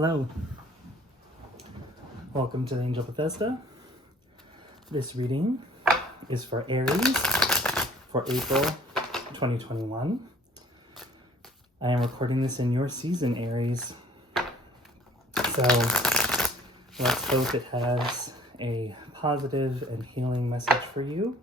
Hello. Welcome to the Angel Bethesda. This reading is for Aries for April 2021. I am recording this in your season, Aries. So let's hope it has a positive and healing message for you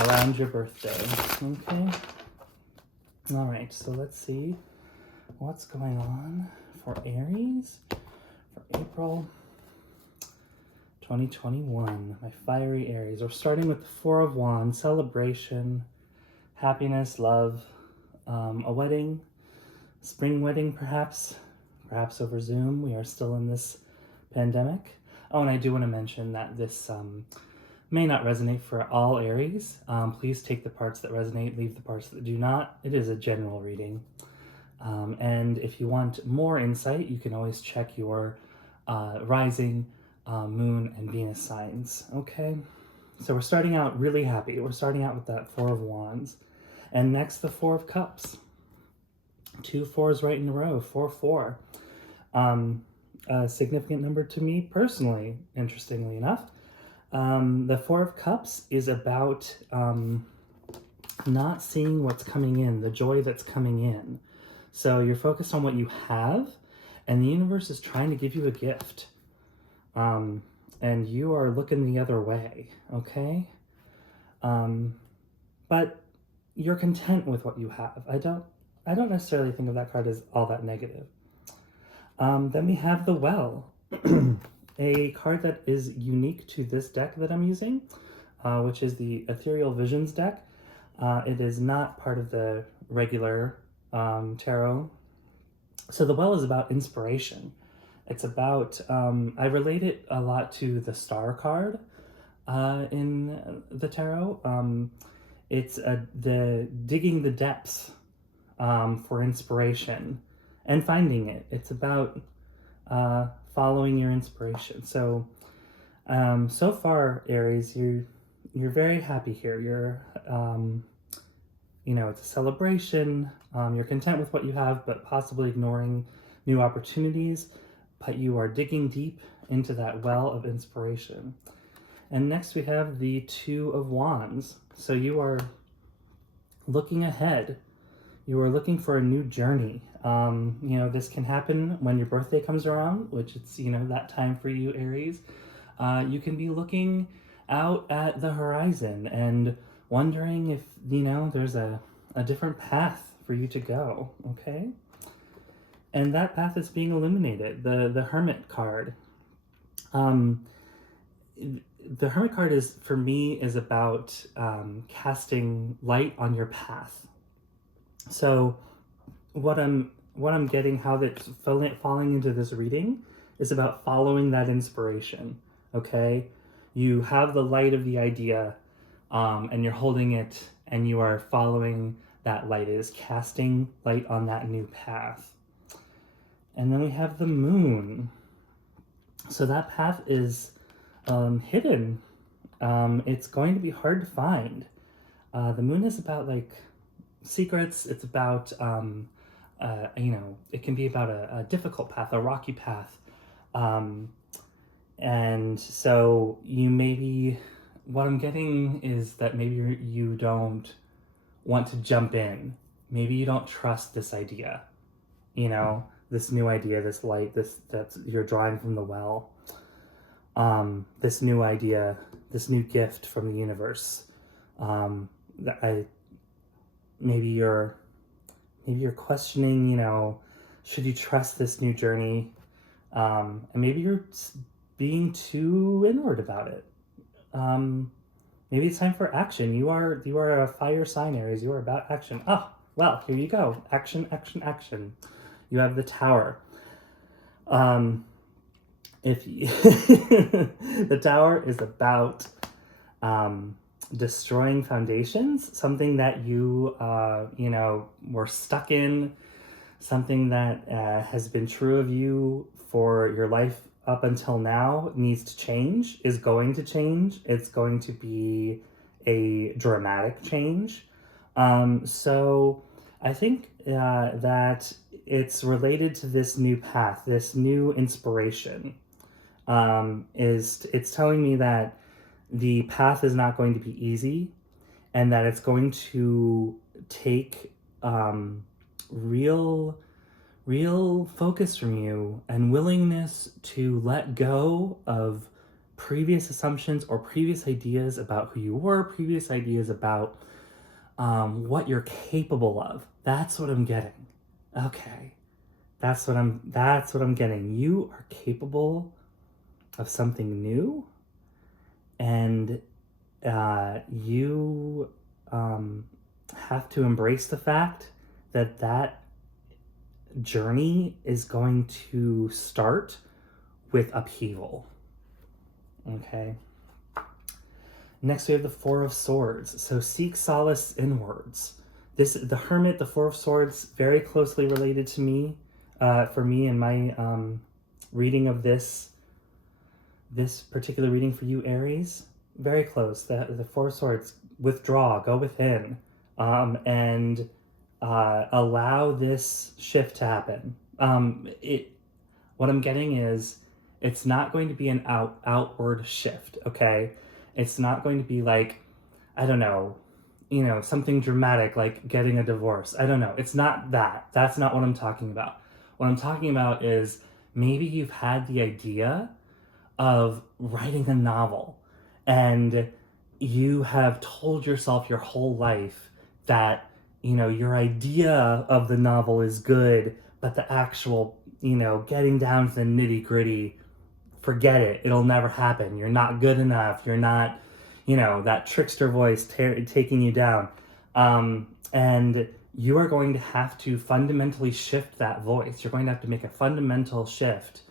around your birthday. Okay? All right, so let's see what's going on for Aries for April 2021. My fiery Aries. We're starting with the Four of Wands, celebration, happiness, love, a wedding, spring wedding perhaps over Zoom. We are still in this pandemic. Oh, and I do want to mention that this may not resonate for all Aries. Please take the parts that resonate, leave the parts that do not. It is a general reading. And if you want more insight, you can always check your rising, moon, and Venus signs. Okay? So we're starting out really happy. We're starting out with that Four of Wands. And next, the Four of Cups. 2 4s right in a row. 4-4. A significant number to me personally, interestingly enough. The Four of Cups is about not seeing what's coming in, the joy that's coming in. So you're focused on what you have, and the universe is trying to give you a gift. And you are looking the other way, okay? But you're content with what you have. I don't necessarily think of that card as all that negative. Then we have the Well, a card that is unique to this deck that I'm using, which is the Ethereal Visions deck. It is not part of the regular tarot. So the Well is about inspiration. It's about, I relate it a lot to the Star card in the tarot. It's the digging the depths for inspiration and finding it. It's about following your inspiration. So, so far, Aries, you're very happy here. You're, it's a celebration. You're content with what you have, but possibly ignoring new opportunities. But you are digging deep into that well of inspiration. And next we have the Two of Wands. So you are looking ahead. You are looking for a new journey. This can happen when your birthday comes around, which it's, that time for you, Aries. You can be looking out at the horizon and wondering if, there's a different path for you to go, okay? And that path is being illuminated. The Hermit card. The Hermit card for me is about casting light on your path. So what I'm getting, how that's falling into this reading is about following that inspiration, okay? You have the light of the idea, and you're holding it, and you are following that light. It is casting light on that new path. And then we have the Moon. So that path is hidden. It's going to be hard to find. The Moon is about secrets. It's about, it can be about a difficult path, a rocky path. And so what I'm getting is that maybe you don't want to jump in. Maybe you don't trust this idea, this new idea, this light, that's you're drawing from the well. This new idea, this new gift from the universe. Maybe you're questioning, should you trust this new journey? And maybe you're being too inward about it. Maybe it's time for action. You are a fire sign, Aries. You are about action. Oh, well, here you go. Action, action, action. You have the Tower. The Tower is about destroying foundations, something that you were stuck in, something that has been true of you for your life up until now needs to change, is going to change. It's going to be a dramatic change. So I think that it's related to this new path, this new inspiration. It's telling me that the path is not going to be easy, and that it's going to take real focus from you and willingness to let go of previous assumptions or previous ideas about who you were, previous ideas about what you're capable of. That's what I'm getting. Okay, that's what I'm getting. You are capable of something new, and you have to embrace the fact that that journey is going to start with upheaval. Okay. Next, we have the Four of Swords. So seek solace inwards. The Hermit, the Four of Swords, very closely related to me, for me in my reading of this particular reading for you, Aries. Very close. The Four of Swords. Withdraw. Go within. And allow this shift to happen. What I'm getting is it's not going to be an outward shift, okay? It's not going to be like, I don't know, something dramatic like getting a divorce. I don't know. It's not that. That's not what I'm talking about. What I'm talking about is maybe you've had the idea of writing a novel, and you have told yourself your whole life that your idea of the novel is good, but the actual getting down to the nitty-gritty, forget it, it'll never happen, you're not good enough, you're not, that trickster voice taking you down, and you are going to have to fundamentally shift that voice. You're going to have to make a fundamental shift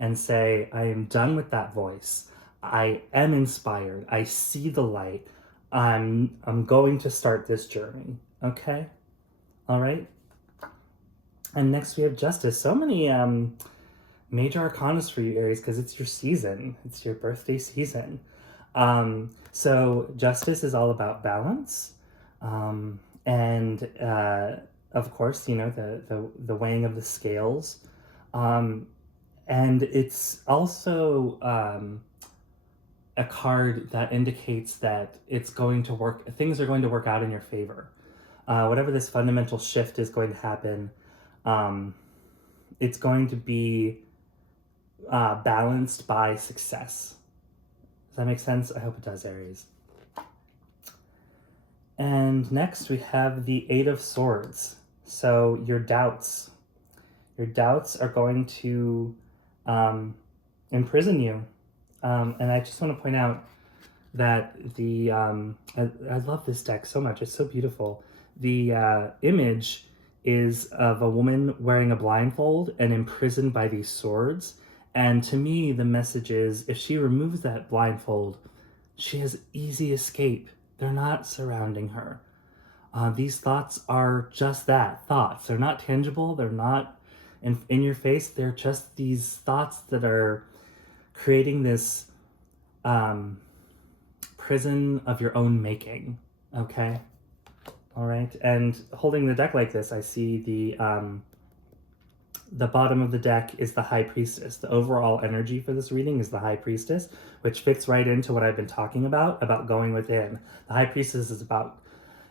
and say, I am done with that voice. I am inspired. I see the light. I'm going to start this journey. Okay? All right? And next we have Justice. So many major arcanas for you, Aries, because it's your season. It's your birthday season. So Justice is all about balance. And of course, the weighing of the scales. And it's also a card that indicates that it's going to work, things are going to work out in your favor. Whatever this fundamental shift is going to happen, it's going to be balanced by success. Does that make sense? I hope it does, Aries. And next we have the Eight of Swords. So your doubts are going to imprison you. And I just want to point out that I love this deck so much. It's so beautiful. The image is of a woman wearing a blindfold and imprisoned by these swords. And to me, the message is, if she removes that blindfold, she has easy escape. They're not surrounding her. These thoughts are just that, thoughts. They're not tangible. They're not in your face. They're just these thoughts that are creating this prison of your own making. Okay? All right. And holding the deck like this, I see the bottom of the deck is the High Priestess. The overall energy for this reading is the High Priestess, which fits right into what I've been talking about going within. The High Priestess is about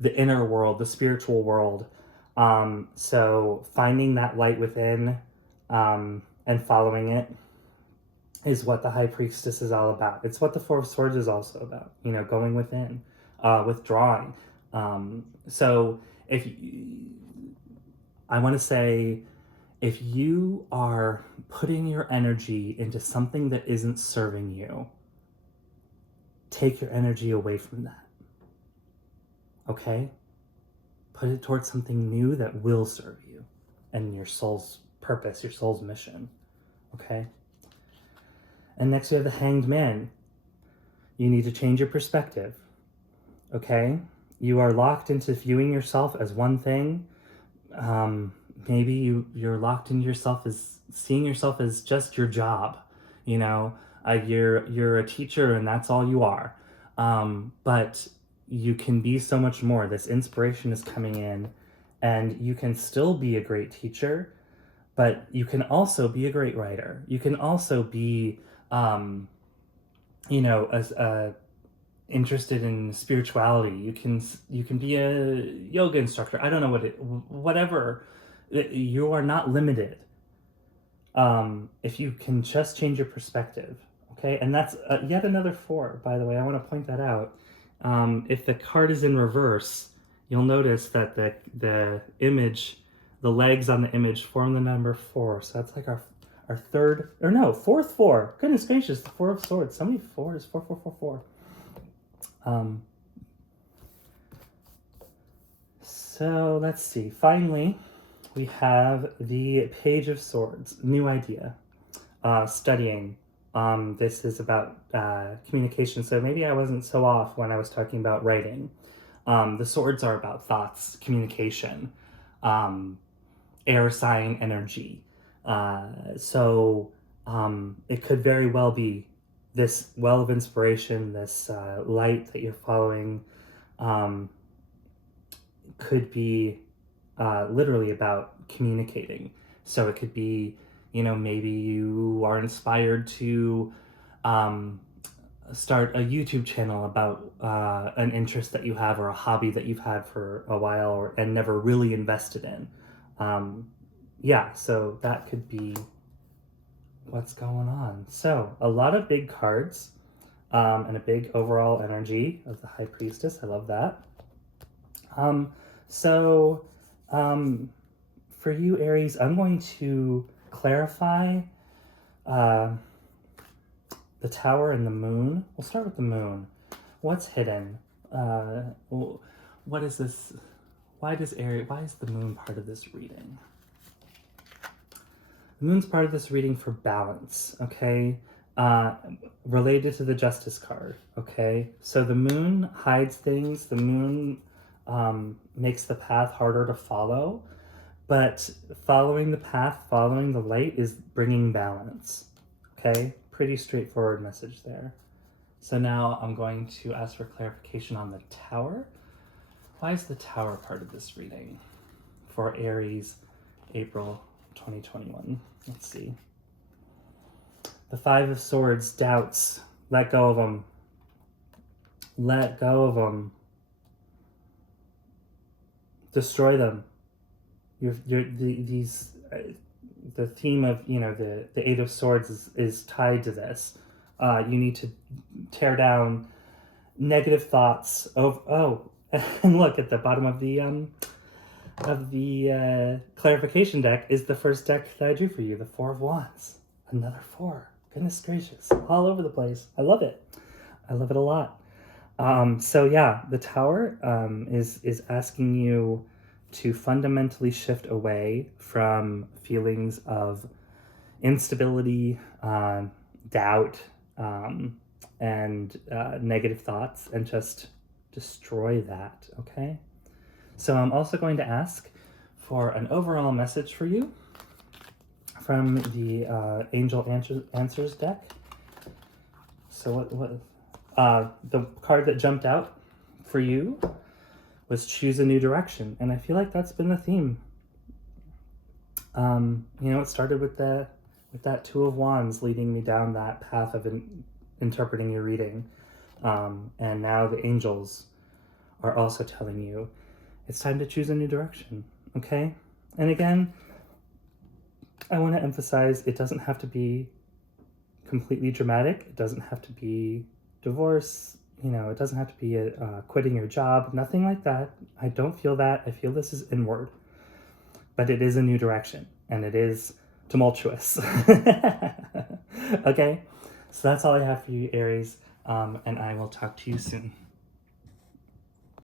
the inner world, the spiritual world. So finding that light within and following it is what the High Priestess is all about. It's what the Four of Swords is also about, going within, withdrawing. So I want to say, if you are putting your energy into something that isn't serving you, take your energy away from that. Okay? Put it towards something new that will serve you and your soul's purpose, your soul's mission. Okay? And next we have the Hanged Man. You need to change your perspective. Okay? You are locked into viewing yourself as one thing. Maybe you're locked into yourself as seeing yourself as just your job. You're a teacher and that's all you are. But you can be so much more. This inspiration is coming in, and you can still be a great teacher, but you can also be a great writer. You can also be, interested in spirituality. You can be a yoga instructor. I don't know whatever. You are not limited. If you can just change your perspective, okay? And that's yet another 4, by the way. I want to point that out. If the card is in reverse, you'll notice that the image, the legs on the image form the number 4. So that's like our third, or no, fourth 4. Goodness gracious, the 4 of Swords. So many 4s. 4, 4, 4, 4. So let's see. Finally, we have the Page of Swords. New idea. Studying. This is about communication. So maybe I wasn't so off when I was talking about writing. The swords are about thoughts, communication, air sign energy. So it could very well be this well of inspiration, this light that you're following, could be literally about communicating. So it could be, maybe you are inspired to start a YouTube channel about an interest that you have or a hobby that you've had for a while and never really invested in. So that could be what's going on. So a lot of big cards and a big overall energy of the High Priestess. I love that. For you, Aries, I'm going to clarify the Tower and the Moon. We'll start with the Moon. What's hidden? What is this? Why is the Moon part of this reading? The Moon's part of this reading for balance, okay? Related to the Justice card, okay? So the Moon hides things. The Moon makes the path harder to follow, but following the path, following the light is bringing balance, okay? Pretty straightforward message there. So now I'm going to ask for clarification on the Tower. Why is the Tower part of this reading for Aries, April 2021? Let's see. The 5 of Swords, doubts. Let go of them. Let go of them. Destroy them. The theme of the 8 of Swords is tied to this. You need to tear down negative thoughts of and look at the bottom of the clarification deck is the first deck that I drew for you, the 4 of Wands. Another 4. Goodness gracious, all over the place. I love it. I love it a lot. The Tower is asking you to fundamentally shift away from feelings of instability, doubt, and negative thoughts, and just destroy that, okay? So I'm also going to ask for an overall message for you from the Angel Answers deck. So the card that jumped out for you was Choose a New Direction, and I feel like that's been the theme. It started with that 2 of Wands leading me down that path of interpreting your reading, and now the angels are also telling you it's time to choose a new direction, okay? And again, I want to emphasize it doesn't have to be completely dramatic. It doesn't have to be divorce. It doesn't have to be quitting your job. Nothing like that. I don't feel that. I feel this is inward. But it is a new direction, and it is tumultuous. Okay? So that's all I have for you, Aries, and I will talk to you soon.